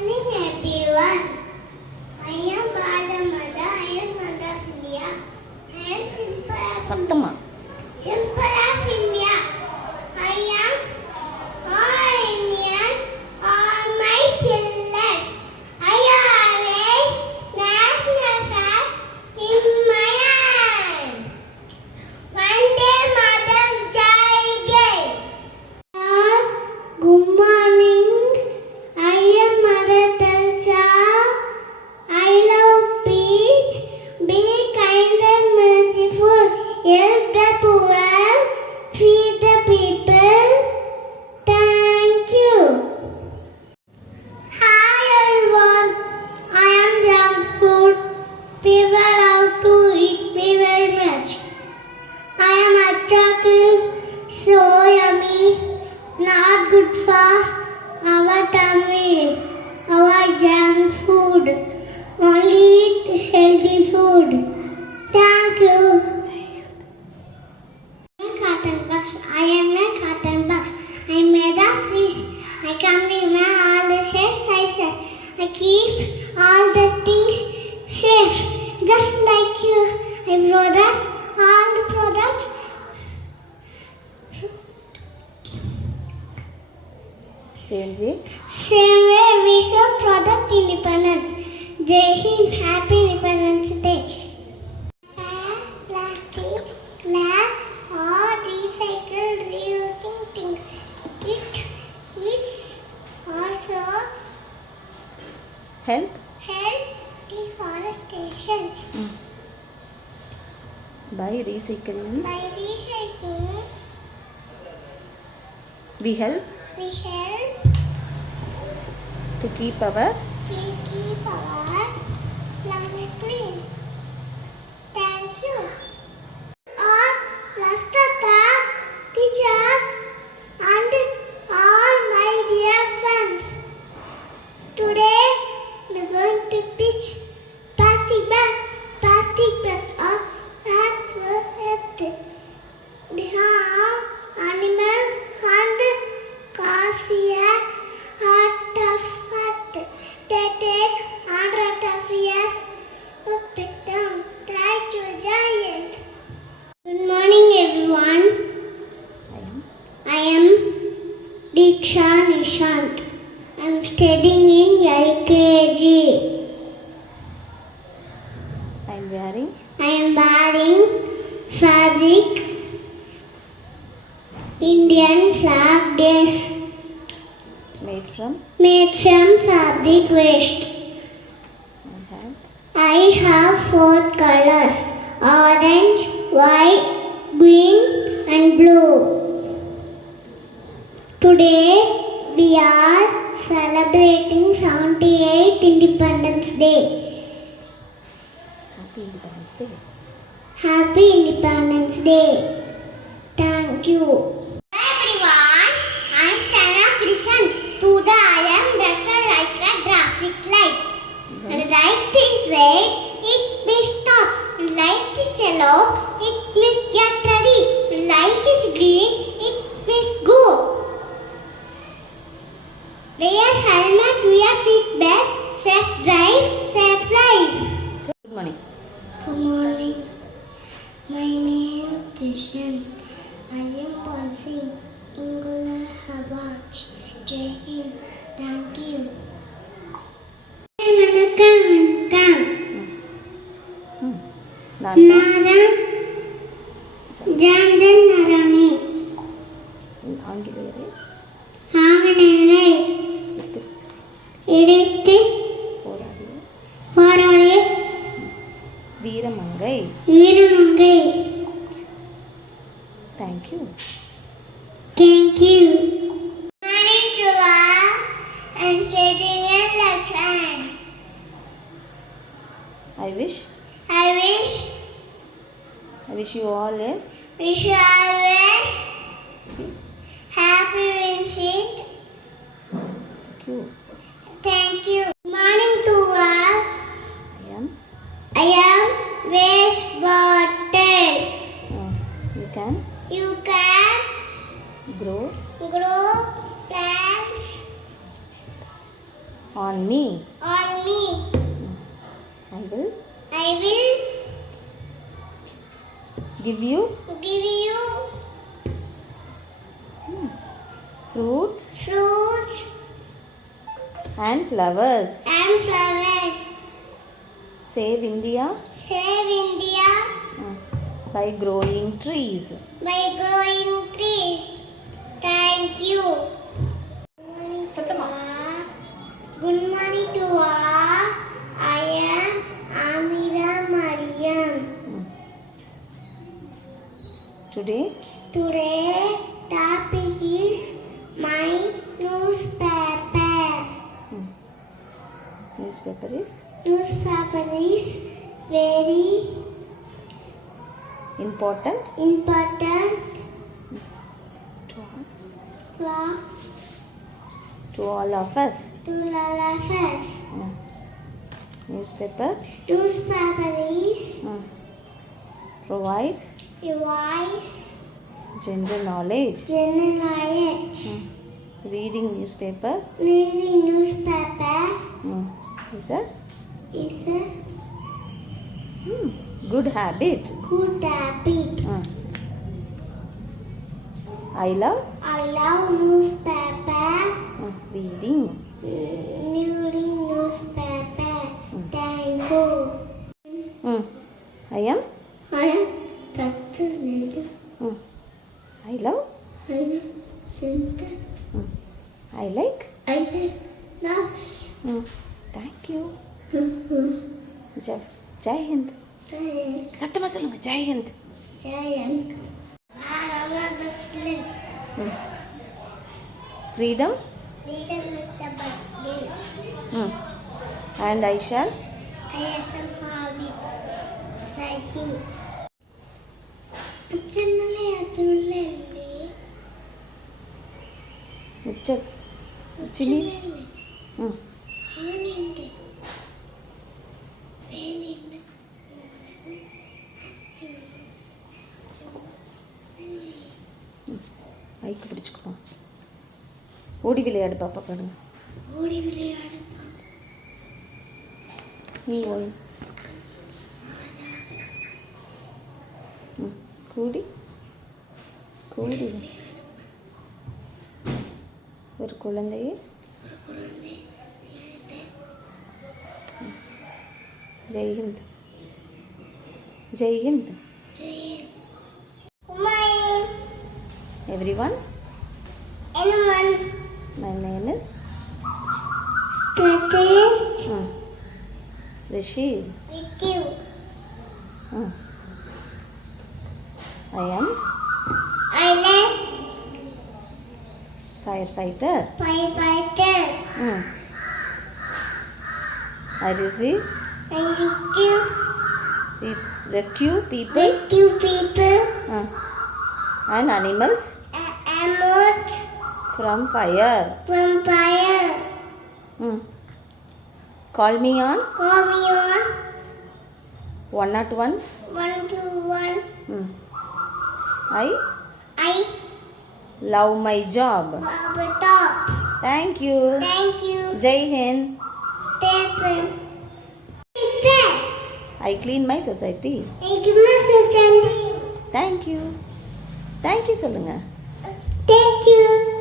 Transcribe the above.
morning, everyone. I am Badamada. I am Mother of India. I am சத்தமா Simple of India. I am all Indian, all my children. I always national flag in my hand. One day, Madam Jai Jai. Good morning. I am Mother Teresa. I love peace. Be kind and merciful. Help the poor. Feed the people. Thank you. Hi everyone. I am junk food. People love to eat me very much. I am attractive, so yummy, not good for our tummy. Our junk food. Only eat healthy food. Thank you. Cotton box. I am a cotton box. I made of fish. I come in all the sizes. I keep all the things safe, just like you. I product all the products. same way Same way we show product independence. Jai Hind, Happy Independence Day. Plastic, glass, or recycled reusing things. It is also help help deforestation by recycling. by recycling. We help We help to keep our to keep our planet clean. Thank you. All Rastata teachers and all my dear friends. Today we are going to pitch plastic bags on earth. They harm animal and cause a heart of earth. They take hundreds of years to pick them. Thank you, Giant. Good morning, everyone. I am Diksha Nishant. I am studying in LKG. I am wearing I am wearing fabric Indian flag dress made from made from fabric waste. I have 4 colors: orange, white, green, and blue. Today we are celebrating 78th Independence Day. Happy Independence Day. Happy Independence Day. Thank you. Everyone, I am Sana Krishnan. Today I am dressed like a traffic light. And right is red, it means stop. And light is yellow, it means get ready. And light is green, it means go. Wear helmet, wear seat belt, safe drive, safe life. Good morning. Good morning. My name is Tishan. I am passing English Habaj. Jai Hind. Thank you. வணக்கம் நான் Johnson நராணி ஆங்கிலேயரை ஆங்கநேயரை எதிர்த்து போராடிய வீரமங்கை. வீரமங்கை. Thank you. Thank you. Morning to all and studying in lesson. I wish you all a wish you always happy Vincent. Thank you. Thank you. Morning to all. I am waste bottle. You can grow plants on me. On me. I will I will give you give you fruits fruits and flowers. and flowers. Save India Save India by growing trees. by growing trees. Thank you. Good morning to all. I am Amira Mariam. Today Today topic is my newspaper. newspaper is Newspaper is very important important to for all of us. to all of us. Newspaper Newspaper is provides revise general knowledge. general knowledge. Reading newspaper Reading newspaper is a is a good habit. good habit. I love I love newspaper. reading. Reading newspaper. Thank you. I am I am Dr. Neda. I love I am Center. I like. I like Thank you. Jai Hind. Thanks. சத்தமா சொல்லுங்க Jai Hind. Giant. Freedom Freedom is the birthday. and I shall I have some hobby. Thank you. Achunale. உச்ச Uchini Honey. மைக்கு பிடிச்சிக்குப்போம். ஓடி விளையாடு பாப்பா பாடுங்க. ஓடி விளையாடு. நீ ஓடி கூடி கூடி ஒரு குழந்தையை Jai Hind. Jai Hind everyone. Anyone. My name is Rishi. With you. I am firefighter. Firefighter. I receive rescue people Rescue people. and animals Animals from fire. from fire. Call me on Call me on 101. 121. I I love my job. love the top. Thank you. Thank you. Jai Hind. Stephen. I clean my society. Thank you, Mr. Thank you. Thank you சொல்லுங்க. Thank you.